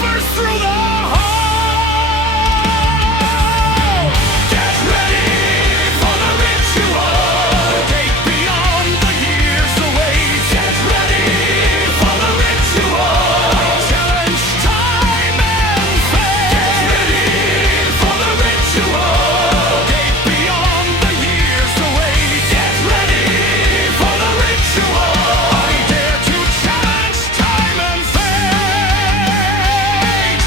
burst through the hall. Get ready for the ritual. The gate beyond the years awaits. Get ready for the ritual. Challenge time and fate. Get ready for the ritual. The gate beyond the years awaits. Get ready for the ritual. I dare to challenge time and fate.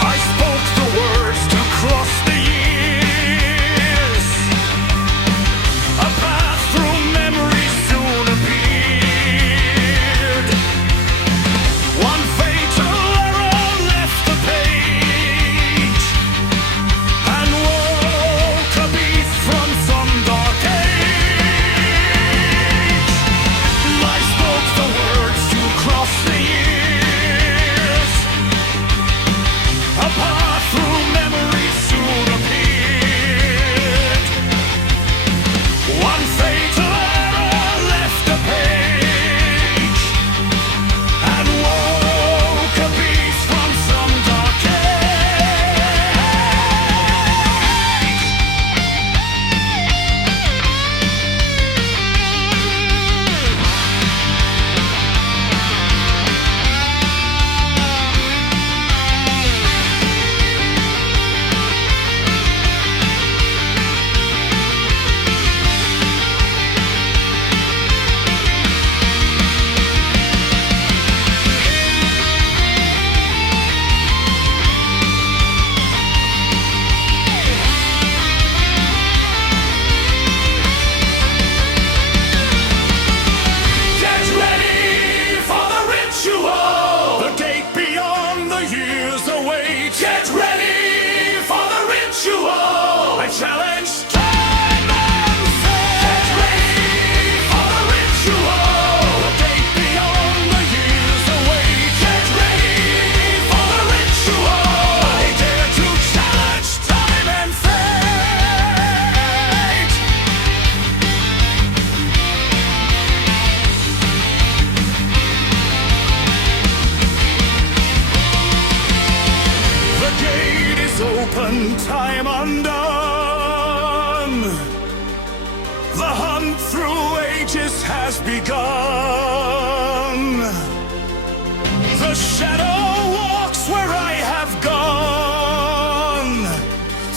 I spoke the words to cross the years. A path through memory soon appeared. One fatal error left the page and woke a beast from some dark age. I spoke the words to cross the years. A path through memory soon appeared. One fatal error left a page and woke a beast from some dark Get ready for the ritual. The gate beyond the years awaits. Get ready for the ritual. I challenge time and fate. Get ready for the ritual. The gate beyond the years awaits. Get ready for the ritual. I dare to challenge time and fate. The gate is open, time undone. The hunt through ages has begun. The shadow walks where I have gone,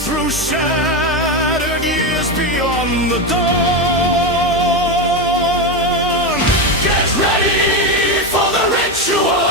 through shattered years beyond the dawn. Get ready for the ritual.